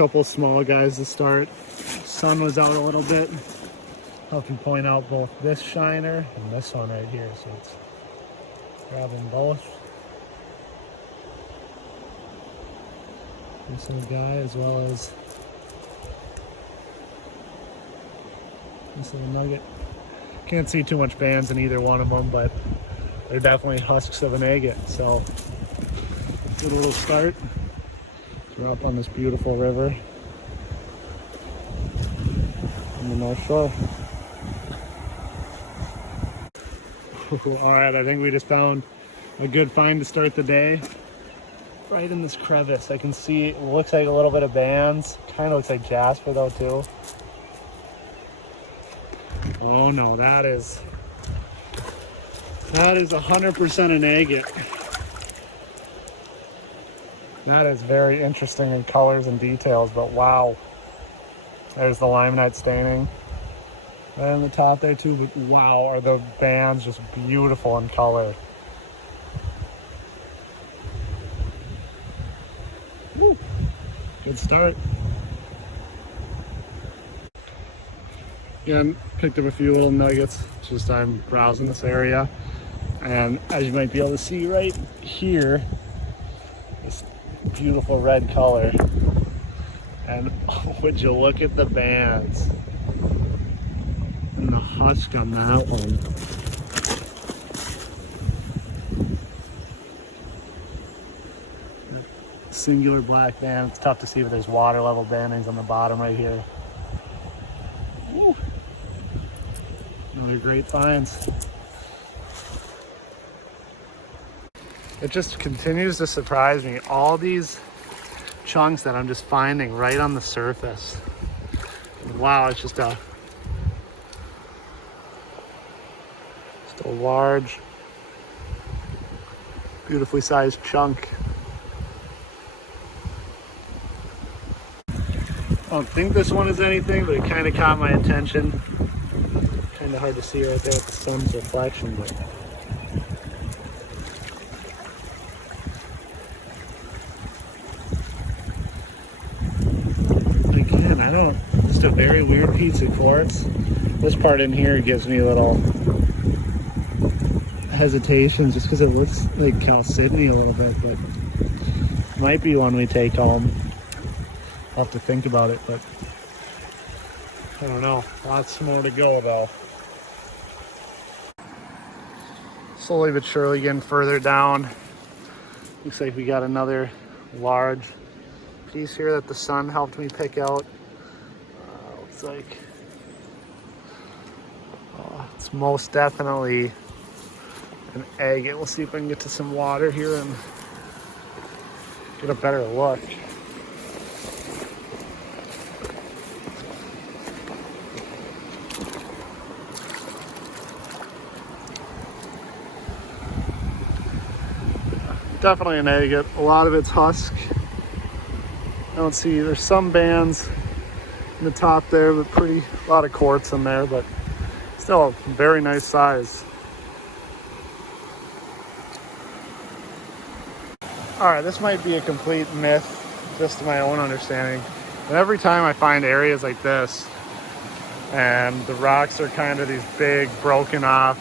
couple small guys to start. Sun was out a little bit. I'll have to point out both this shiner and this one right here. So it's grabbing both. This little guy as well as this little nugget. Can't see too much bands in either one of them, but they're definitely husks of an agate. So good little start. We're up on this beautiful river on the North Shore. All right, I think we just found a good find to start the day. Right in this crevice, I can see it looks like a little bit of bands. Kind of looks like jasper though too. Oh no, that is 100% an agate. That is very interesting in colors and details, but wow. There's the limonite staining. Right on the top there too, but wow, are the bands just beautiful in color. Woo. Good start. Again, picked up a few little nuggets, just I'm browsing this area. And as you might be able to see right here, this beautiful red color. And oh, would you look at the bands and the husk on that one. Singular black band. It's tough to see, but there's water level bandings on the bottom right here. Woo. Another great finds. It just continues to surprise me. All these chunks that I'm just finding right on the surface. Wow, it's just a large, beautifully sized chunk. I don't think this one is anything, but it kind of caught my attention. Kind of hard to see right there with the sun's reflection, but again, I don't, just a very weird piece of quartz. This part in here gives me a little hesitation just because it looks like chalcedony a little bit, but might be one we take home. I'll have to think about it, but I don't know. Lots more to go though. Slowly but surely getting further down. Looks like we got another large piece here that the sun helped me pick out. Looks like it's most definitely an agate. We'll see if I can get to some water here and get a better look. Definitely an agate. A lot of it's husk. I don't see, there's some bands in the top there, but a lot of quartz in there, but still a very nice size. All right, this might be a complete myth, just to my own understanding. But every time I find areas like this, and the rocks are kind of these big, broken off,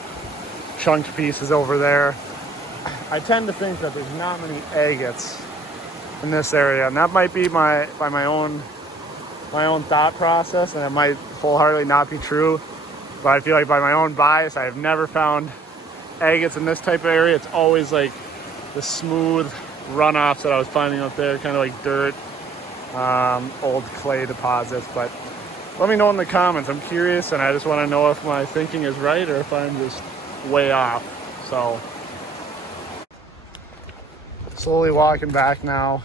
chunked pieces over there, I tend to think that there's not many agates in this area, and that might be by my own thought process, and it might wholeheartedly not be true. But I feel like by my own bias, I have never found agates in this type of area. It's always like the smooth runoffs that I was finding up there, kind of like dirt, old clay deposits. But let me know in the comments. I'm curious, and I just want to know if my thinking is right or if I'm just way off. So slowly walking back now.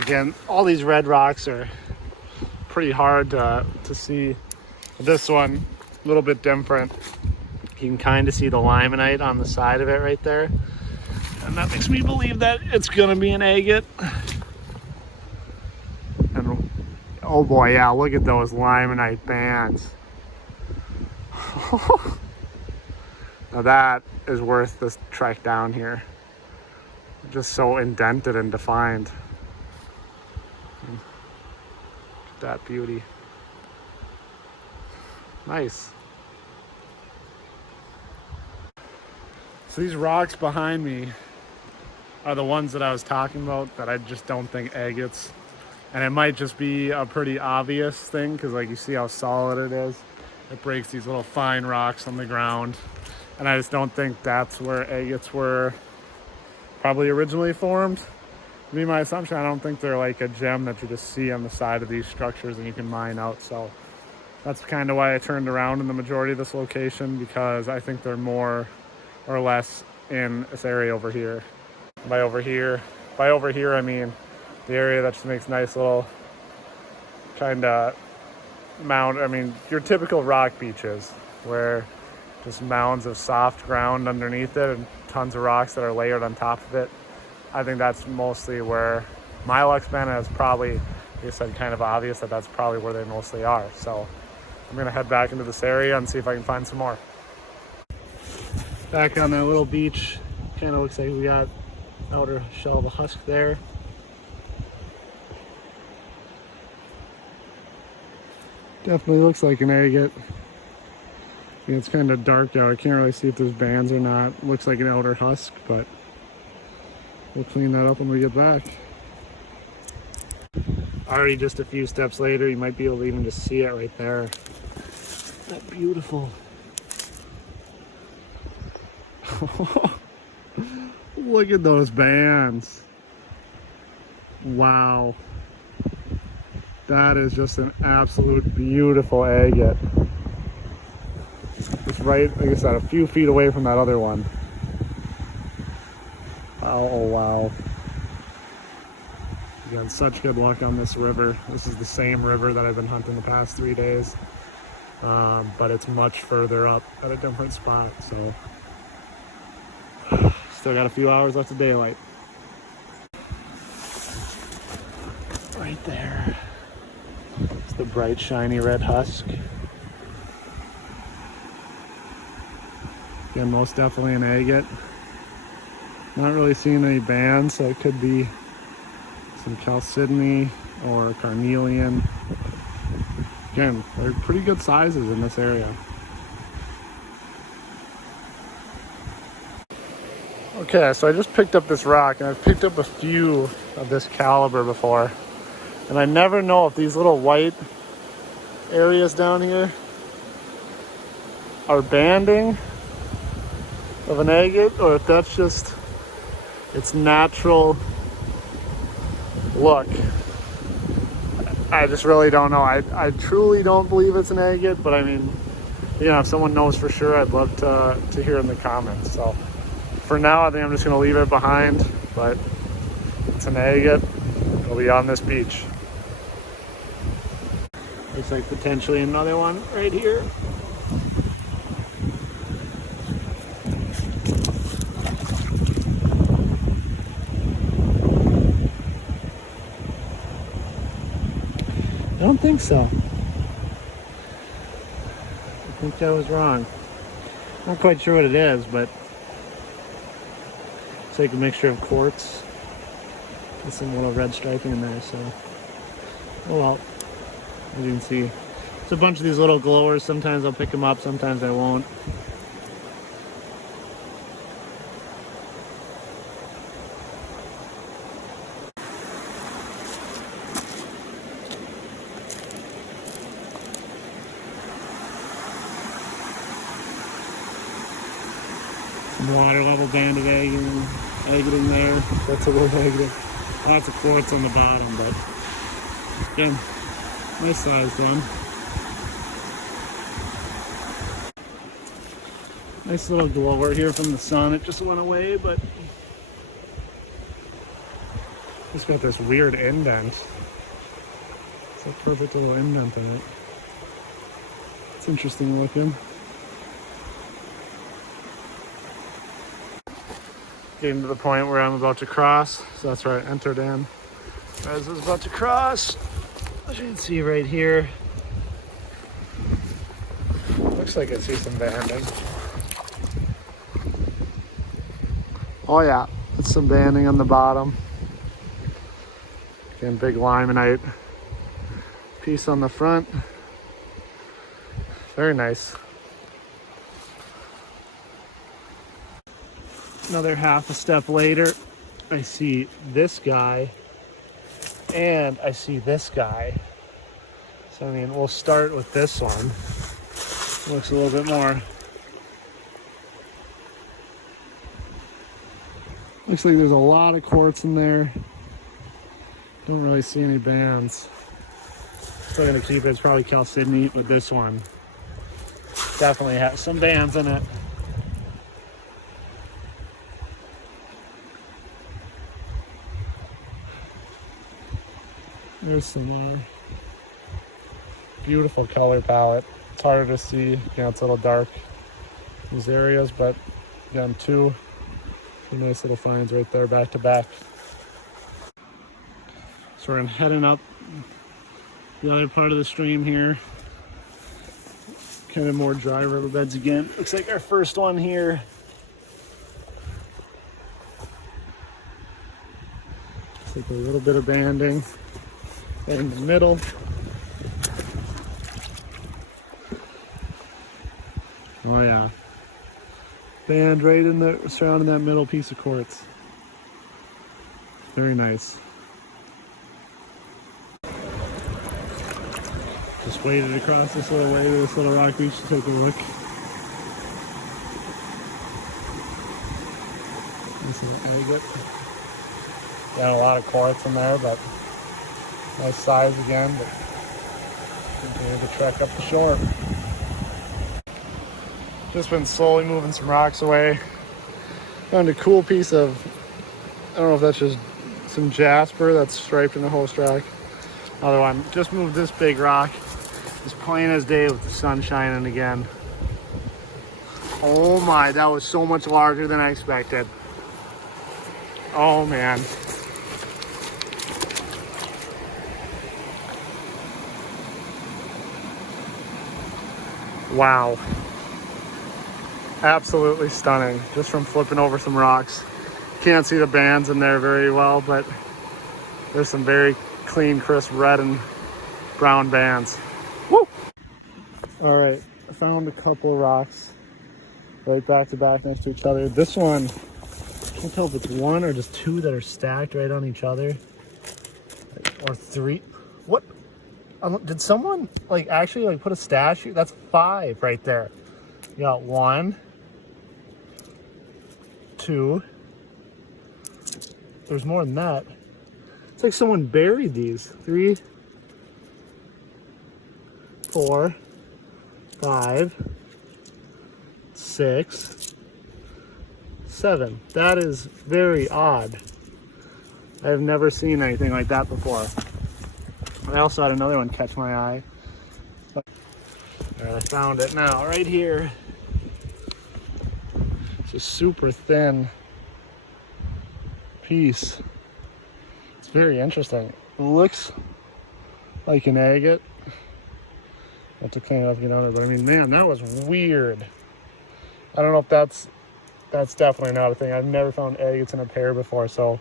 Again, all these red rocks are pretty hard to see. This one, a little bit different. You can kind of see the limonite on the side of it right there. And that makes me believe that it's gonna be an agate. And oh boy, yeah, look at those limonite bands. Now that is worth this trek down here. Just so indented and defined. that beauty. Nice. So these rocks behind me are the ones that I was talking about that I just don't think agates. And it might just be a pretty obvious thing because like you see how solid it is. It breaks these little fine rocks on the ground. And I just don't think that's where agates were probably originally formed. To be my assumption, I don't think they're like a gem that you just see on the side of these structures and you can mine out. So that's kind of why I turned around in the majority of this location, because I think they're more or less in this area over here. By over here, I mean the area that just makes nice little kind of mound. I mean, your typical rock beaches where just mounds of soft ground underneath it and tons of rocks that are layered on top of it. I think that's mostly where Milex been, and it's probably, like I said, kind of obvious that that's probably where they mostly are. So I'm gonna head back into this area and see if I can find some more. Back on that little beach, kind of looks like we got outer shell of a husk there. Definitely looks like an agate. Yeah, it's kind of dark out. I can't really see if there's bands or not. Looks like an outer husk, but we'll clean that up when we get back. Already just a few steps later, you might be able to even just see it right there. That beautiful. Look at those bands. Wow. That is just an absolute beautiful agate. It's right, like I said, a few feet away from that other one. Wow, oh wow. You had such good luck on this river. This is the same river that I've been hunting the past 3 days. But it's much further up at a different spot, so. Still got a few hours left of daylight. Right there. It's the bright, shiny red husk. Again, most definitely an agate. Not really seeing any bands, so it could be some chalcedony or carnelian. Again, they're pretty good sizes in this area. Okay, so I just picked up this rock, and I've picked up a few of this caliber before. And I never know if these little white areas down here are banding of an agate, or if that's just its natural look. I just really don't know. I truly don't believe it's an agate, but I mean, you know, if someone knows for sure, I'd love to hear in the comments. So for now, I think I'm just gonna leave it behind, but it's an agate. It'll be on this beach. Looks like potentially another one right here. I don't think so. I think I was wrong. Not quite sure what it is, but it's like a mixture of quartz with some little red striping in there, so. Oh well. As you can see, it's a bunch of these little glowers. Sometimes I'll pick them up, sometimes I won't. Some water level banded agating there. That's a little agating. Lots of quartz on the bottom, but again, nice sized one. Nice little glower here from the sun. It just went away, but it's got this weird indent. It's a perfect little indent in it. It's interesting looking. Getting to the point where I'm about to cross, so that's where I entered in. As I was about to cross, as you can see right here, looks like I see some banding. Oh yeah, it's some banding on the bottom. Again, big limonite. Piece on the front. Very nice. Another half a step later, I see this guy and I see this guy. So I mean, we'll start with this one. Looks a little bit more. Looks like there's a lot of quartz in there. Don't really see any bands. Still gonna keep it. It's probably chalcedonite, but this one definitely has some bands in it. There's some beautiful color palette. It's harder to see, you know, it's a little dark in these areas, but again, two nice little finds right there, back to back. So we're heading up the other part of the stream here. Kind of more dry riverbeds again. Looks like our first one here. Looks like a little bit of banding in the middle. Oh yeah. Band right in the surrounding that middle piece of quartz. Very nice. Just waded across this little way to this little rock beach to take a look. Nice little agate. Got a lot of quartz in there, but nice size again. But continue to trek up the shore. Just been slowly moving some rocks away. Found a cool piece of, I don't know if that's just some jasper that's striped in the host rock. Another one. Just moved this big rock. It's plain as day with the sun shining again. Oh my, that was so much larger than I expected. Oh man. Wow. Absolutely stunning, just from flipping over some rocks. Can't see the bands in there very well, but there's some very clean, crisp red and brown bands. Woo! All right, I found a couple of rocks right back to back next to each other. This one, I can't tell if it's one or just two that are stacked right on each other, or three. What? Did someone like actually like put a stash here? That's 5 right there. You got 1, 2. There's more than that. It's like someone buried these. 3, 4, 5, 6, 7. That is very odd. I have never seen anything like that before. I also had another one catch my eye. I found it now, right here. It's a super thin piece. It's very interesting. It looks like an agate. I have to clean it up and get under it, but I mean, man, that was weird. I don't know if that's definitely not a thing. I've never found agates in a pair before, so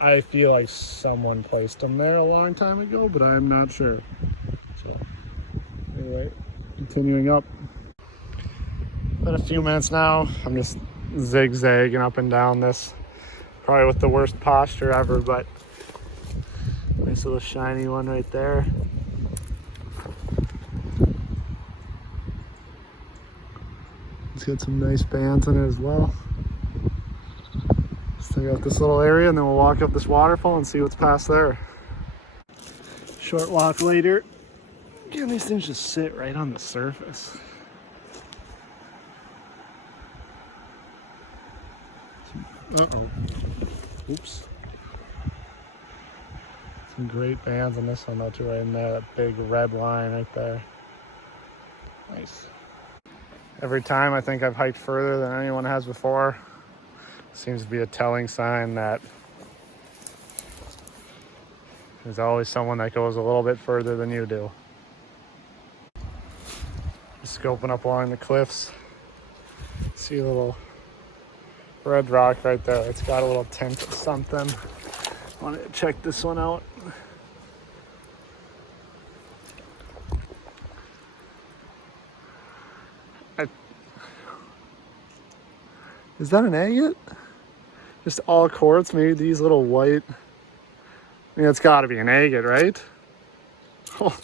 I feel like someone placed them there a long time ago, but I'm not sure. So anyway, continuing up. Been a few minutes now. I'm just zigzagging up and down this, probably with the worst posture ever, but nice little shiny one right there. It's got some nice bands in it as well. Let's take out this little area and then we'll walk up this waterfall and see what's past there. Short walk later. Again, these things just sit right on the surface. Uh-oh. Oops. Some great bands on this one though too, right in there. That big red line right there. Nice. Every time I think I've hiked further than anyone has before. Seems to be a telling sign that there's always someone that goes a little bit further than you do. Just scoping up along the cliffs. See a little red rock right there. It's got a little tint of something. Want to check this one out. I, is that an agate? Just all quartz, maybe these little white. I mean, it's got to be an agate, right? Oh,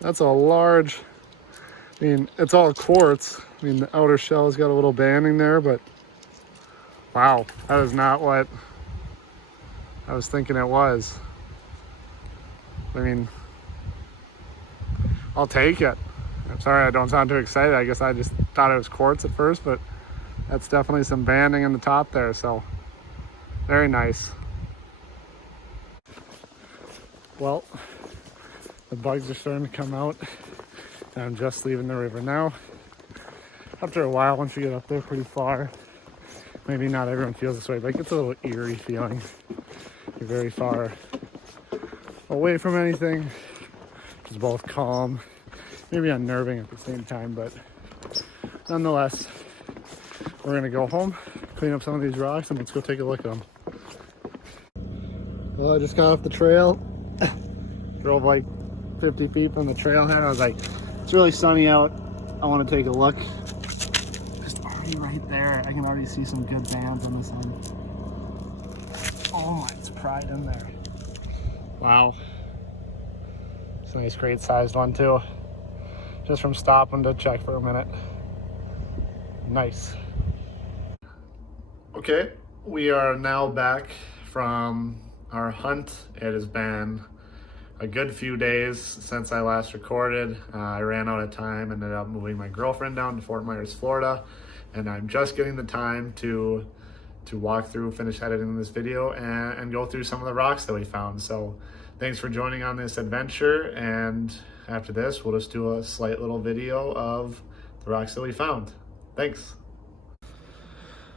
that's a large. I mean, it's all quartz. I mean, the outer shell's got a little banding there, but wow, that is not what I was thinking it was. I mean, I'll take it. I'm sorry I don't sound too excited. I guess I just thought it was quartz at first, but that's definitely some banding in the top there, so very nice. Well, the bugs are starting to come out, and I'm just leaving the river now. After a while, once you get up there pretty far, maybe not everyone feels this way, but it gets a little eerie feeling. You're very far away from anything, which is both calm, maybe unnerving at the same time, but nonetheless, we're gonna go home, clean up some of these rocks, and let's go take a look at them. Well, I just got off the trail, drove like 50 feet from the trailhead. I was like, it's really sunny out. I want to take a look. Just already right there, I can already see some good bands on this end. Oh my, it's pried in there. Wow. It's a nice, great sized one too. Just from stopping to check for a minute. Nice. Okay, we are now back from our hunt. It has been a good few days since I last recorded. I ran out of time, ended up moving my girlfriend down to Fort Myers, Florida, and I'm just getting the time to walk through, finish editing this video, and go through some of the rocks that we found. So thanks for joining on this adventure, and after this we'll just do a slight little video of the rocks that we found. Thanks.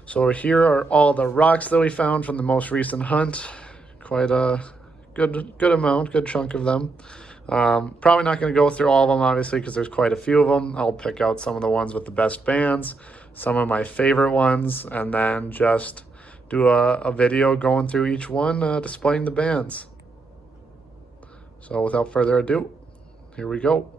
So here are all the rocks that we found from the most recent hunt. Quite a good amount, good chunk of them. Probably not going to go through all of them, obviously, because there's quite a few of them. I'll pick out some of the ones with the best bands, some of my favorite ones, and then just do a video going through each one, displaying the bands. So without further ado, here we go.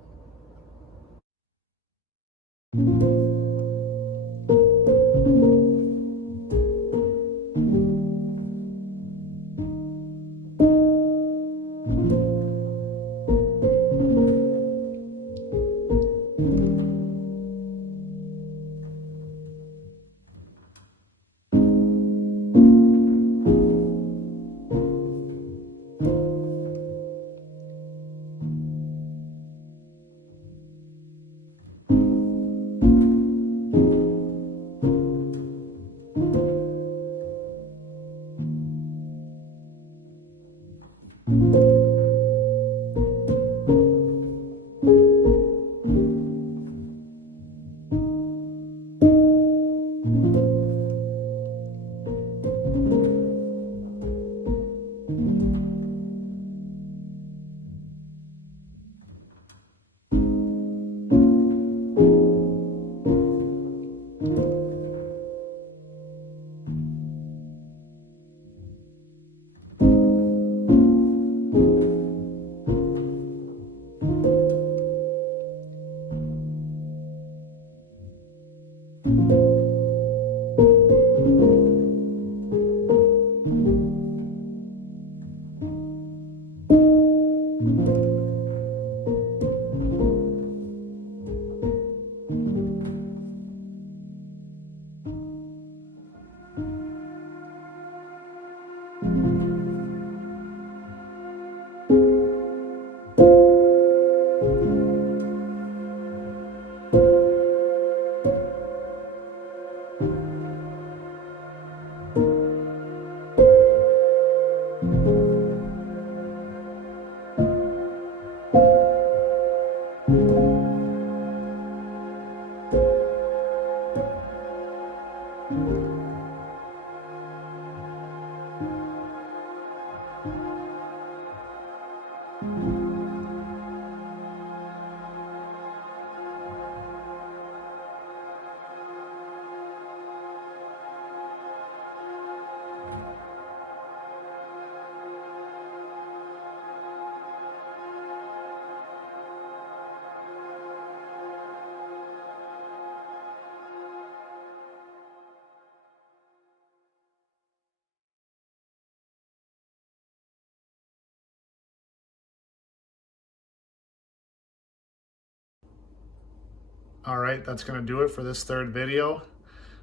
All right, that's going to do it for this third video.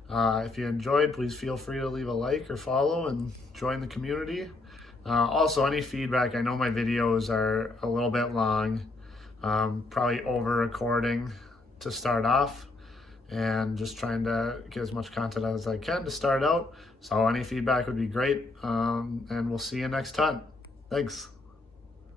If you enjoyed, please feel free to leave a like or follow and join the community. Also, any feedback, I know my videos are a little bit long, probably over recording to start off, and just trying to get as much content as I can to start out. So any feedback would be great, and we'll see you next time. Thanks.